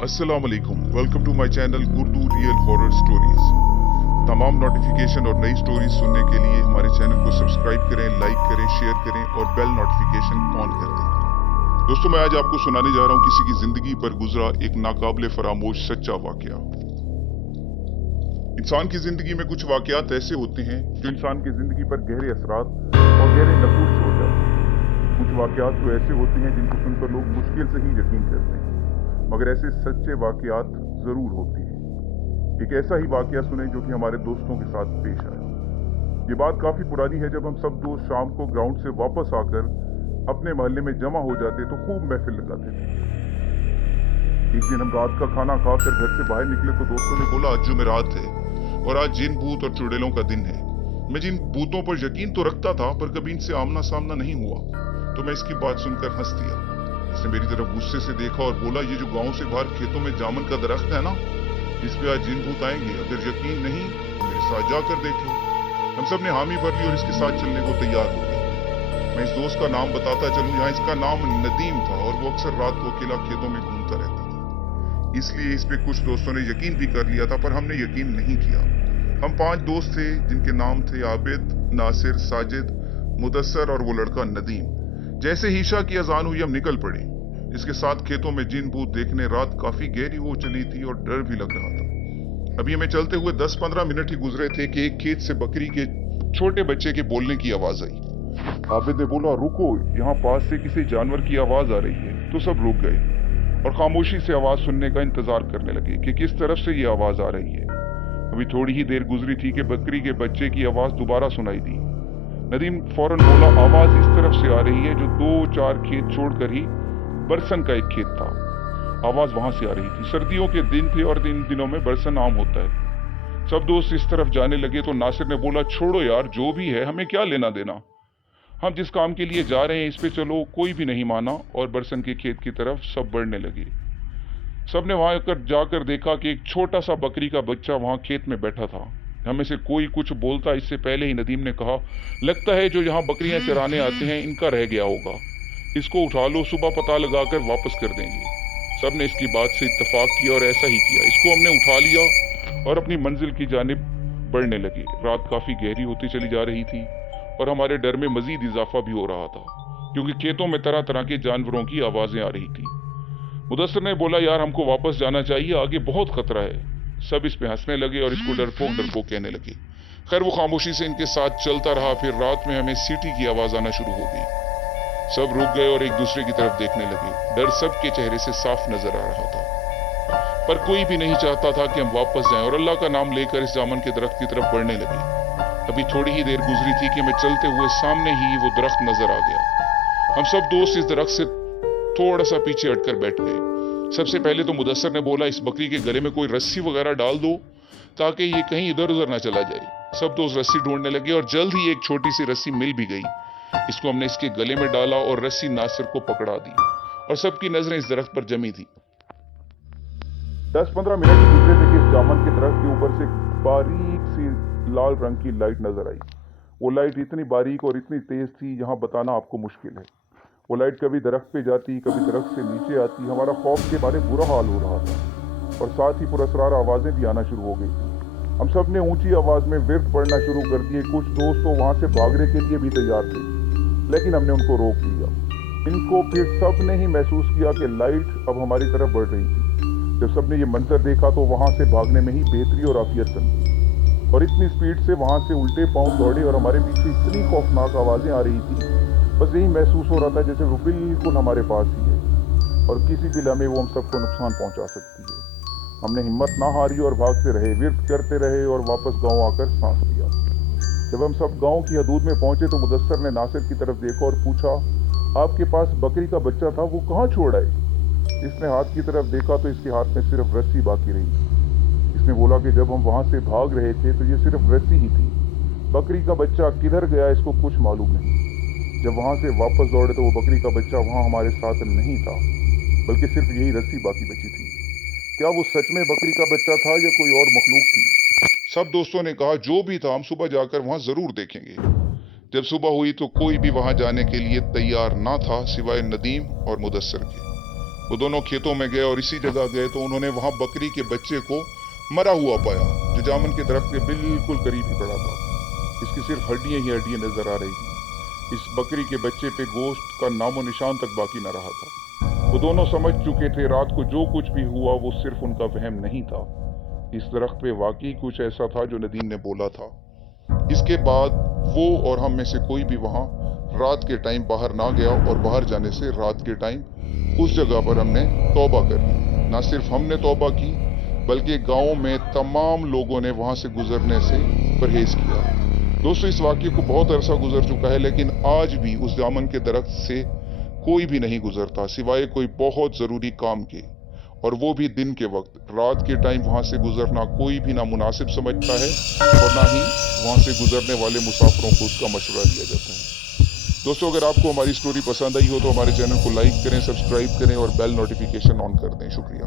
अस्सलाम वालेकुम, welcome to my channel Urdu real horror stories. तमाम नोटिफिकेशन और नई स्टोरीज सुनने के लिए हमारे चैनल को सब्सक्राइब करें, लाइक करें, शेयर करें और बेल नोटिफिकेशन ऑन कर दें। दोस्तों, मैं आज आपको सुनाने जा रहा हूँ किसी की जिंदगी पर गुजरा एक नाकाबिले फरामोश सच्चा वाकया। इंसान की जिंदगी में कुछ वाकयात ऐसे होते हैं जो इंसान की जिंदगी पर गहरे असरात और गहरे नफूस छोड़ जाते हैं। कुछ वाकयात तो ऐसे होते हैं जिनको सुनकर लोग मुश्किल से ही यकीन करते हैं, मगर ऐसे सच्चे वाकयात जरूर होते हैं। एक ऐसा ही वाकया सुने जो कि हमारे दोस्तों के साथ पेश आया। ये बात काफी पुरानी है। जब हम सब दोस्त शाम को ग्राउंड से वापस आकर अपने मोहल्ले में जमा हो जाते तो खूब महफिल लगाते थे। एक दिन हम रात का खाना खाकर घर से बाहर निकले तो दोस्तों ने बोला, आज जुमेरात है और आज जिन भूत और चुड़ैलों का दिन है। मैं जिन भूतों पर यकीन तो रखता था पर कभी इनसे आमना सामना नहीं हुआ, तो मैं इसकी बात सुनकर हंस दिया। इसने मेरी तरफ गुस्से से देखा और बोला, ये जो गांव से बाहर खेतों में जामुन का दरख्त है ना, इस पे आज जिन भूत आएंगे। अगर यकीन नहीं तो मेरे साथ जाकर देख लो। हम सब ने हामी भर ली और इसके साथ चलने को तैयार हो गए। मैं इस दोस्त का नाम बताता चलूं, यहाँ इसका नाम नदीम था और वो अक्सर रात को अकेला खेतों में घूमता रहता था। इसलिए इस पे कुछ दोस्तों ने यकीन भी कर लिया था, पर हमने यकीन नहीं किया। हम 5 दोस्त थे जिनके नाम थे आबिद, नासिर, साजिद, मुदस्सर और वो लड़का नदीम। जैसे ही ईशा की अजान हुई हम निकल पड़े। इसके साथ खेतों में जिन भूत देखने रात काफी गहरी हो चली थी और डर भी लग रहा था। अभी हमें चलते हुए 10-15 मिनट ही गुजरे थे कि एक खेत से बकरी के छोटे बच्चे के बोलने की आवाज आई। आबिद ने बोला, रुको, यहाँ पास से किसी जानवर की आवाज आ रही है। तो सब रुक गए और खामोशी से आवाज सुनने का इंतजार करने लगे कि किस तरफ से ये आवाज आ रही है। अभी थोड़ी ही देर गुजरी थी कि बकरी के बच्चे की आवाज दोबारा सुनाई दी। नदीम फौरन बोला, आवाज इस तरफ से आ रही है जो 2-4 खेत छोड़कर ही बरसन का एक खेत था। आवाज वहां से आ रही थी। सर्दियों के दिन थे और इन दिनों में बरसन आम होता है। सब दोस्त इस तरफ जाने लगे तो नासिर ने बोला, छोड़ो यार, जो भी है हमें क्या लेना देना, हम जिस काम के लिए जा रहे हैं इस पे चलो। कोई भी नहीं माना और बरसन के खेत की तरफ सब बढ़ने लगे। सबने वहां जाकर देखा कि एक छोटा सा बकरी का बच्चा वहां खेत में बैठा था। हमें से कोई कुछ बोलता इससे पहले ही नदीम ने कहा, लगता है जो यहाँ बकरियां चराने आते हैं इनका रह गया होगा, इसको उठा लो, सुबह पता लगाकर वापस कर देंगे। सबने इसकी बात से इत्तेफाक किया और ऐसा ही किया। इसको हमने उठा लिया और अपनी मंजिल की जानिब बढ़ने लगे। रात काफी गहरी होती चली जा रही थी और हमारे डर में मजीद इजाफा भी हो रहा था, क्योंकि खेतों में तरह तरह के जानवरों की आवाजें आ रही थी। मुदस्सर ने बोला, यार हमको वापस जाना चाहिए, आगे बहुत खतरा है। सब इस पे हंसने लगे और इसको डरपोक डरपोक कहने लगे। खैर वो खामोशी से इनके साथ चलता रहा। फिर रात में हमें सीटी की आवाज आना शुरू हो गई। सब रुक गए और एक दूसरे की तरफ देखने लगे। डर सबके चेहरे से साफ नजर आ रहा था, पर कोई भी नहीं चाहता था कि हम वापस जाएं और अल्लाह का नाम लेकर इस जामुन के दरख्त की तरफ बढ़ने लगे। अभी थोड़ी ही देर गुजरी थी कि हमें चलते हुए सामने ही वो दरख्त नजर आ गया। हम सब दोस्त इस दरख्त से थोड़ा सा पीछे हटकर बैठ गए। सबसे पहले तो मुदस्सर ने बोला, इस बकरी के गले में कोई रस्सी वगैरह डाल दो ताकि ये कहीं इधर उधर ना चला जाए। सब दोस्त रस्सी ढूंढने लगे और जल्द ही एक छोटी सी रस्सी मिल भी गई। इसको हमने इसके गले में डाला और रस्सी नासिर को पकड़ा दी और सबकी नजरें इस दरख्त पर जमी थी। 10-15 मिनट गुजरे थे कि इस जामुन के दरख्त के ऊपर से बारीक सी लाल रंग की लाइट नजर आई। वो लाइट इतनी बारीक और इतनी तेज थी, यहाँ बताना आपको मुश्किल है। वो लाइट कभी दरख्त पे जाती, कभी दरख्त से नीचे आती। हमारा खौफ के बारे बुरा हाल हो रहा था और साथ ही पुरस्कार आवाजें भी आना शुरू हो गई थी। हम सब ने ऊंची आवाज में विर्द पढ़ना शुरू कर दिए। कुछ दोस्त तो वहां से भागने के लिए भी तैयार थे, लेकिन हमने उनको रोक लिया। इनको फिर सब ने ही महसूस किया कि लाइट अब हमारी तरफ बढ़ रही थी। जब सबने ये मंजर देखा तो वहां से भागने में ही बेहतरी और आफियत बनी और इतनी स्पीड से वहां से उल्टे पांव दौड़े और हमारे पीछे इतनी खौफनाक आवाजें आ रही थी, बस यही महसूस हो रहा था जैसे वो बिल्कुल हमारे पास ही है और किसी भी लम्हे वो हम सबको नुकसान पहुंचा सकती है। हमने हिम्मत ना हारी और भागते रहे, विर्द करते रहे और वापस गांव आकर सांस लिया। जब हम सब गांव की हदूद में पहुंचे तो मुदस्सर ने नासिर की तरफ देखा और पूछा, आपके पास बकरी का बच्चा था, वो कहाँ छोड़ा है? इसने हाथ की तरफ देखा तो इसके हाथ में सिर्फ रस्सी बाकी रही। इसने बोला कि जब हम वहां से भाग रहे थे तो ये सिर्फ रस्सी ही थी, बकरी का बच्चा किधर गया इसको कुछ मालूम नहीं। जब वहां से वापस दौड़े तो वो बकरी का बच्चा वहां हमारे साथ नहीं था, बल्कि सिर्फ यही रस्सी बाकी बची थी। क्या वो सच में बकरी का बच्चा था या कोई और मखलूक थी? सब दोस्तों ने कहा, जो भी था हम सुबह जाकर वहां जरूर देखेंगे। जब सुबह हुई तो कोई भी वहां जाने के लिए तैयार ना था सिवाय नदीम और मुदस्सर के। वो दोनों खेतों में गए और इसी जगह गए तो उन्होंने वहां बकरी के बच्चे को मरा हुआ पाया, जो जामुन के दरख्त के बिल्कुल करीब ही पड़ा था। इसकी सिर्फ हड्डियां ही हड्डियां नजर आ रही थी। इस बकरी के बच्चे पे गोश्त का नामो निशान तक बाकी न रहा था। वो दोनों समझ चुके थे रात को जो कुछ भी हुआ वो सिर्फ उनका वहम नहीं था। इस दरख्त पे वाकई कुछ ऐसा था जो नदीम ने बोला था। इसके बाद वो और हम में से कोई भी वहां रात के टाइम बाहर ना गया, और बाहर जाने से रात के टाइम उस जगह पर हमने तौबा कर ली। ना सिर्फ हमने तौबा की बल्कि गांव में तमाम लोगों ने वहां से गुजरने से परहेज किया। दोस्तों, इस वाक़ये को बहुत अरसा गुजर चुका है, लेकिन आज भी उस जामुन के दरख्त से कोई भी नहीं गुजरता सिवाय कोई बहुत जरूरी काम के, और वो भी दिन के वक्त। रात के टाइम वहां से गुजरना कोई भी ना मुनासिब समझता है और ना ही वहां से गुजरने वाले मुसाफिरों को उसका मशवरा दिया जाता है। दोस्तों, अगर आपको हमारी स्टोरी पसंद आई हो तो हमारे चैनल को लाइक करें, सब्सक्राइब करें और बेल नोटिफिकेशन ऑन कर दें। शुक्रिया।